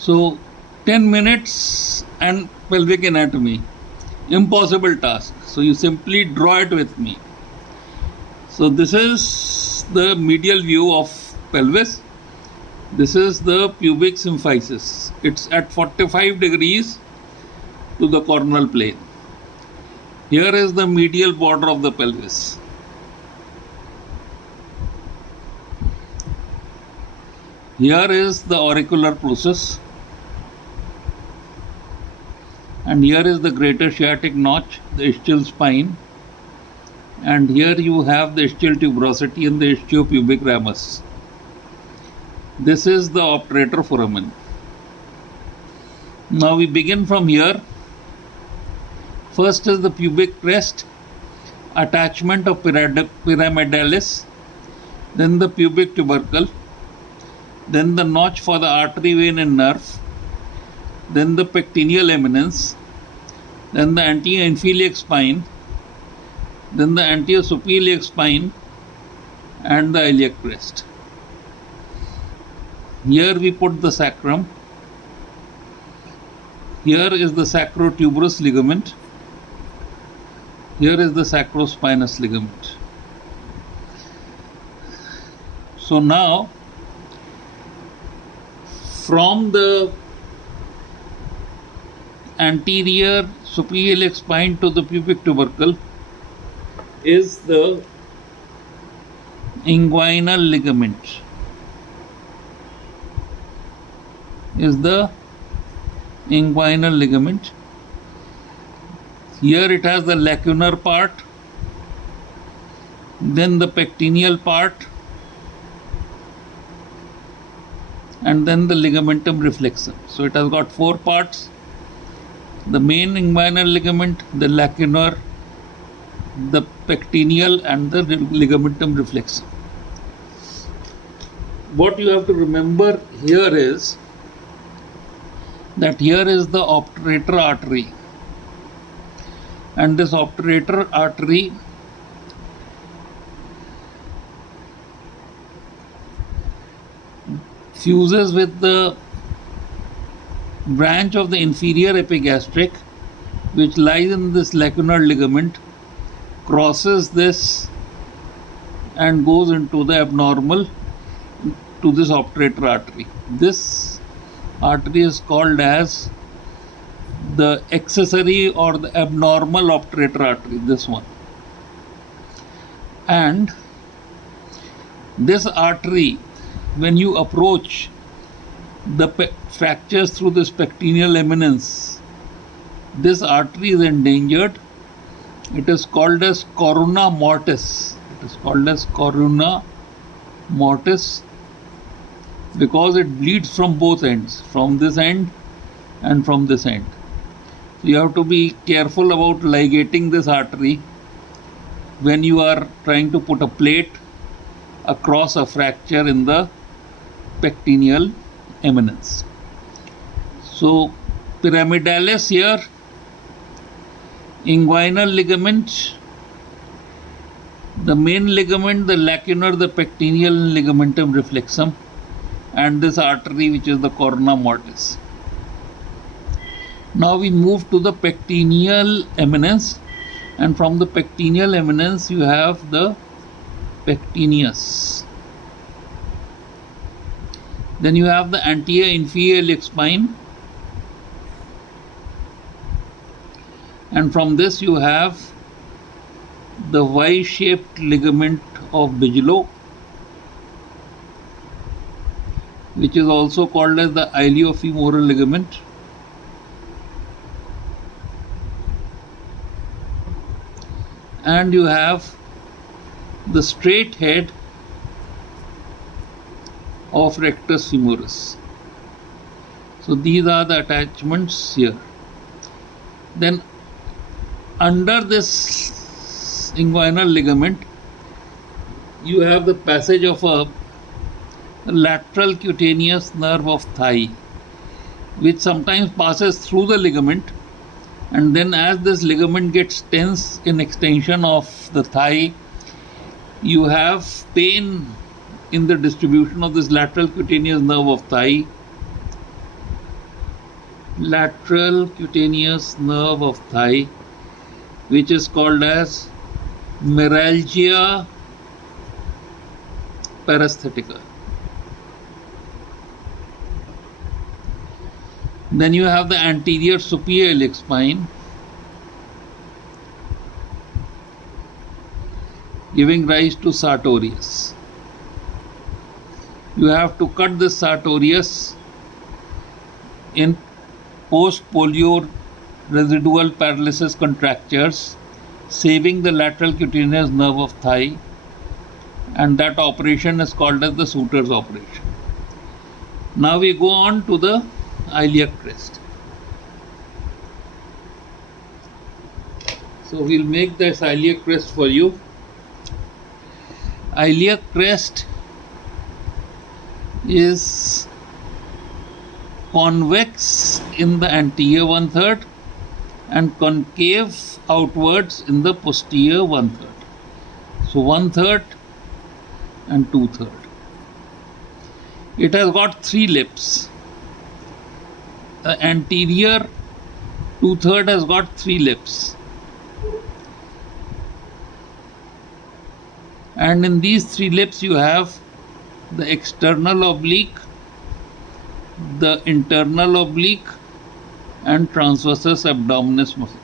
So 10 minutes and pelvic anatomy, impossible task. So you simply draw it with me. So this is the medial view of pelvis. This is the pubic symphysis. It's at 45 degrees to the coronal plane. Here is the medial border of the pelvis. Here is the auricular process. And here is the greater sciatic notch, the ischial spine. And here you have the ischial tuberosity and the ischiopubic ramus. This is the obturator foramen. Now we begin from here. First is the pubic crest, attachment of pyramidalis, then the pubic tubercle, then the notch for the artery, vein and nerve, then the pectineal eminence, then the anteroinferior spine, then the anterosuperior spine and the iliac crest. Here we put the sacrum. Here is the sacrotuberous ligament. Here is the sacrospinous ligament. So now, from the anterior superior iliac spine to the pubic tubercle is the inguinal ligament. Here it has the lacunar part, then the pectineal part, and then the ligamentum reflexum. So it has got 4 parts: the main inguinal ligament, the lacunar, the pectineal, and the ligamentum reflexum. What you have to remember here is that here is the obturator artery, and this obturator artery fuses with the branch of the inferior epigastric, which lies in this lacunar ligament, crosses this and goes into the abnormal to this obturator artery. This artery is called as the accessory or the abnormal obturator artery, this one. And this artery, when you approach the fractures through this pectineal eminence, this artery is endangered. It is called as corona mortis. Because it bleeds from both ends, from this end and from this end. So you have to be careful about ligating this artery when you are trying to put a plate across a fracture in the pectineal eminence. So pyramidalis here, inguinal ligament, the main ligament, the lacunar, the pectineal, ligamentum reflexum, and this artery which is the corona mortis. Now we move to the pectineal eminence, and from the pectineal eminence you have the pectineus. Then you have the anterior inferior iliac spine, and from this you have the Y-shaped ligament of Bigelow, which is also called as the iliofemoral ligament. And you have the straight head of rectus femoris. So these are the attachments here. Then under this inguinal ligament you have the passage of a lateral cutaneous nerve of thigh, which sometimes passes through the ligament, and then as this ligament gets tense in extension of the thigh, you have pain in the distribution of this lateral cutaneous nerve of thigh, lateral cutaneous nerve of thigh, which is called as meralgia paresthetica. Then you have the anterior superior iliac spine, giving rise to sartorius. You have to cut this sartorius in post-polio residual paralysis contractures, saving the lateral cutaneous nerve of thigh, and that operation is called as the Suture's operation. Now we go on to the iliac crest. So we'll make this iliac crest for you. Iliac crest is convex in the anterior 1/3 and concave outwards in the posterior 1/3. So 1/3 and 2/3. It has got 3 lips. The anterior 2/3 has got 3 lips. And in these 3 lips you have the external oblique, the internal oblique, and transversus abdominis muscle.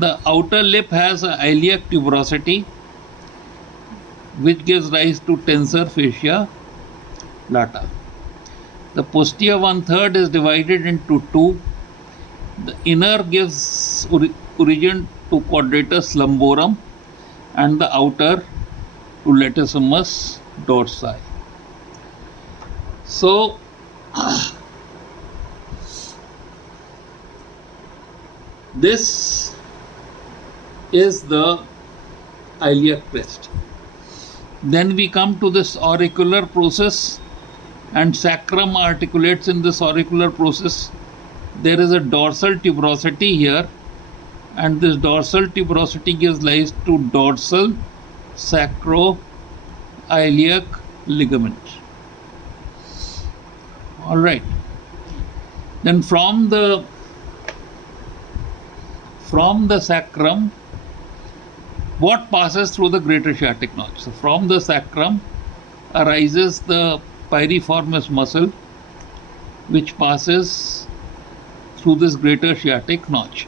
The outer lip has a iliac tuberosity, which gives rise to tensor fascia lata. The posterior 1/3 is divided into 2. The inner gives origin to quadratus lumborum and the outer to latissimus dorsi. So this is the iliac crest. Then we come to this auricular process, and sacrum articulates in this auricular process. There is a dorsal tuberosity here, and this dorsal tuberosity gives rise to dorsal sacro-iliac ligament. All right. Then from the sacrum, what passes through the greater sciatic notch? So from the sacrum arises the piriformis muscle, which passes through this greater sciatic notch.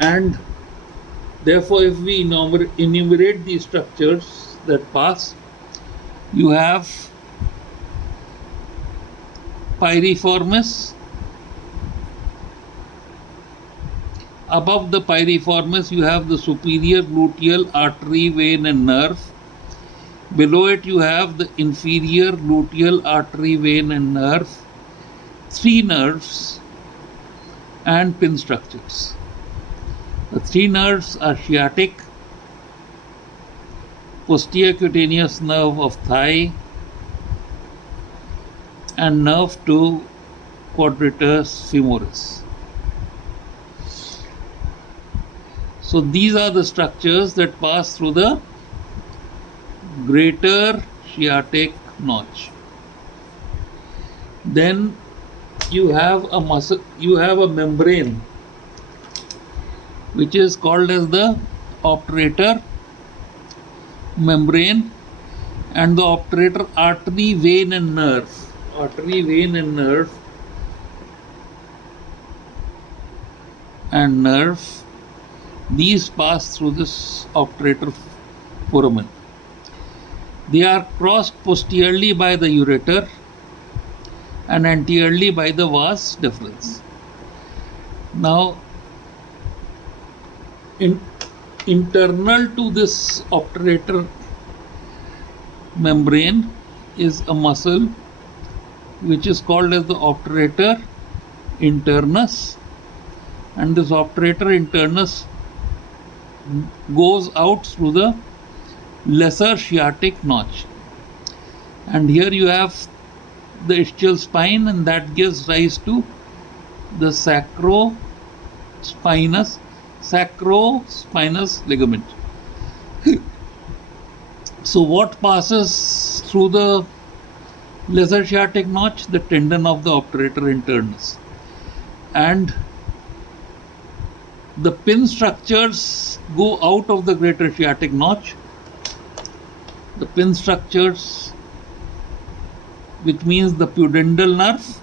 And therefore, if we enumerate these structures that pass, you have piriformis. Above the piriformis, you have the superior gluteal artery, vein, and nerve. Below it, you have the inferior gluteal artery, vein, and nerve, 3 nerves, and pin structures. The 3 nerves are sciatic, posterior cutaneous nerve of thigh, and nerve to quadratus femoris. So these are the structures that pass through the greater sciatic notch. Then you have a muscle, you have a membrane, which is called as the obturator membrane, and the obturator artery, vein, and nerve. Artery, vein, and nerve. These pass through this obturator foramen. They are crossed posteriorly by the ureter and anteriorly by the vas deferens. Now, internal to this obturator membrane is a muscle which is called as the obturator internus, and this obturator internus goes out through the lesser sciatic notch, and here you have the ischial spine, and that gives rise to the sacrospinous ligament. So what passes through the Lesser sciatic notch, the tendon of the obturator internus. And the pin structures go out of the greater sciatic notch. The pin structures, which means the pudendal nerve,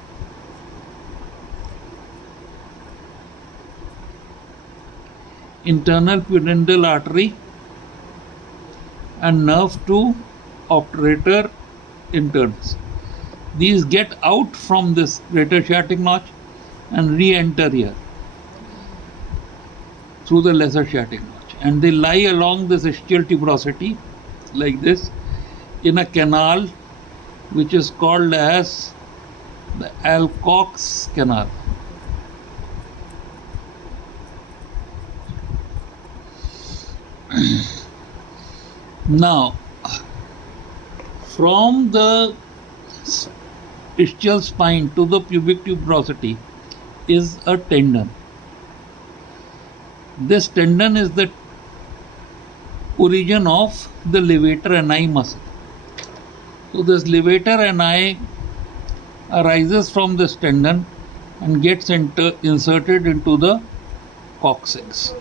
internal pudendal artery, and nerve to obturator internus. These get out from this greater sciatic notch and re-enter here through the lesser sciatic notch, and they lie along this ischial tuberosity like this in a canal which is called as the Aliac canal. Now, from the ischial spine to the pubic tuberosity is a tendon. This tendon is the origin of the levator ani muscle. So this levator ani arises from this tendon and gets inserted into the coccyx,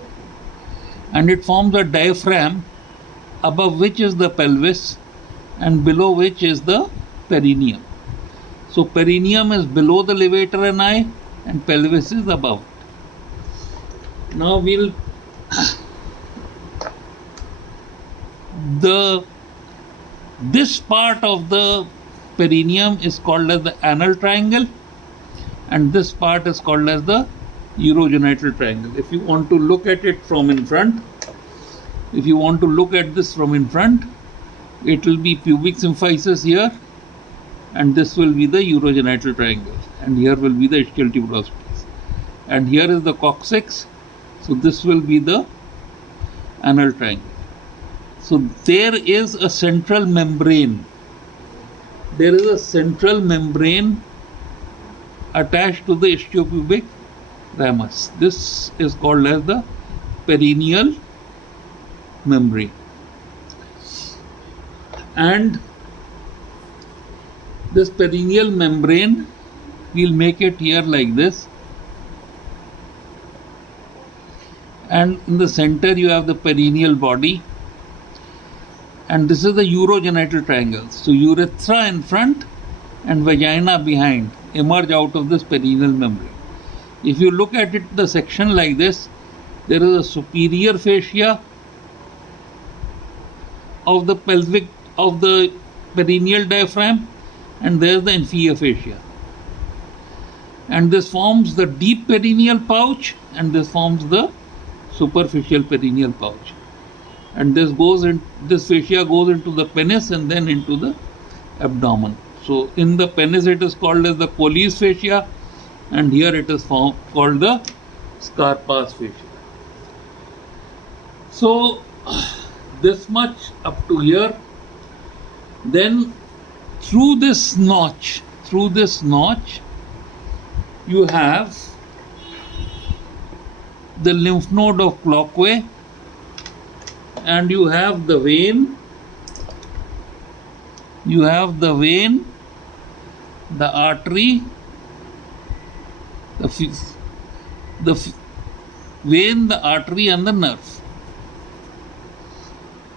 and it forms a diaphragm above which is the pelvis and below which is the perineum. So perineum is below the levator ani and pelvis is above it. Now this part of the perineum is called as the anal triangle, and this part is called as the Eurogenital Triangle. If you want to look at it from in front, if you want to look at this from in front, it will be pubic symphysis here, and this will be the Eurogenital Triangle, and here will be the ischial tuberosities, and here is the coccyx, so this will be the anal triangle. So there is a central membrane. There is a central membrane attached to the ischiopubic ramus. This is called as the perennial membrane. And this perennial membrane, we'll make it here like this. And in the center you have the perineal body. And this is the Eurogenital Triangle. So urethra in front and vagina behind emerge out of this perineal membrane. If you look at it, the section like this, there is a superior fascia of the pelvic of the perineal diaphragm, and there is the inferior fascia. And this forms the deep perineal pouch, and this forms the superficial perineal pouch. And this fascia goes into the penis and then into the abdomen. So in the penis it is called as the Colles fascia, and here it is called the Scarpa's fascia. So this much up to here. Then through this notch, you have the lymph node of Clockway, and you have the vein, the artery, the vein, the artery, and the nerve.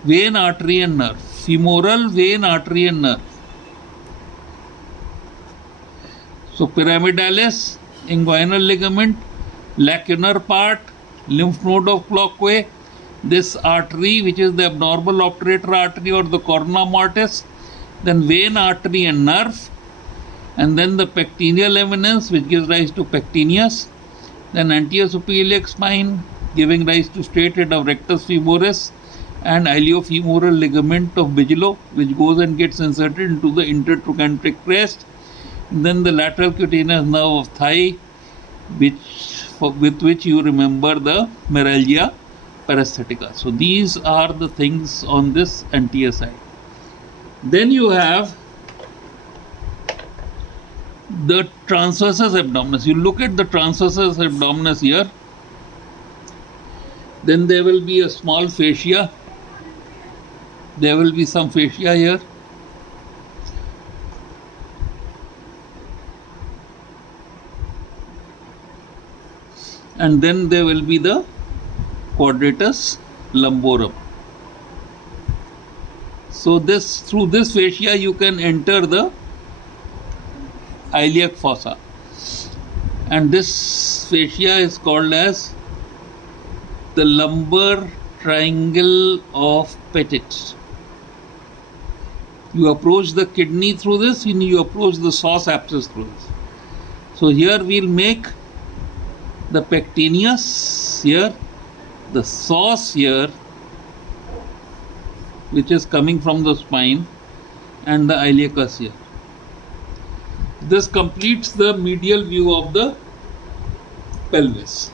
Vein, artery, and nerve. Femoral vein, artery, and nerve. So pyramidalis, inguinal ligament, lacunar part, lymph node of Clockway, this artery which is the abnormal obturator artery or the corona mortis, then vein, artery, and nerve, and then the pectineal eminence which gives rise to pectineus, then anterior superior iliac spine giving rise to straight head of rectus femoris, and iliofemoral ligament of Bigelow which goes and gets inserted into the intertrochanteric crest, and then the lateral cutaneous nerve of thigh with which you remember the meralgia paresthetica. So these are the things on this anterior side. Then you have the transversus abdominis. You look at the transversus abdominis here. Then there will be a small fascia. There will be some fascia here. and then there will be the quadratus lumborum. So through this fascia you can enter the iliac fossa, and this fascia is called as the lumbar triangle of Petit. You approach the kidney through this, and you approach the psoas abscess through this. So here we'll make the pectineus here, the psoas here, which is coming from the spine, and the iliacus here. This completes the medial view of the pelvis.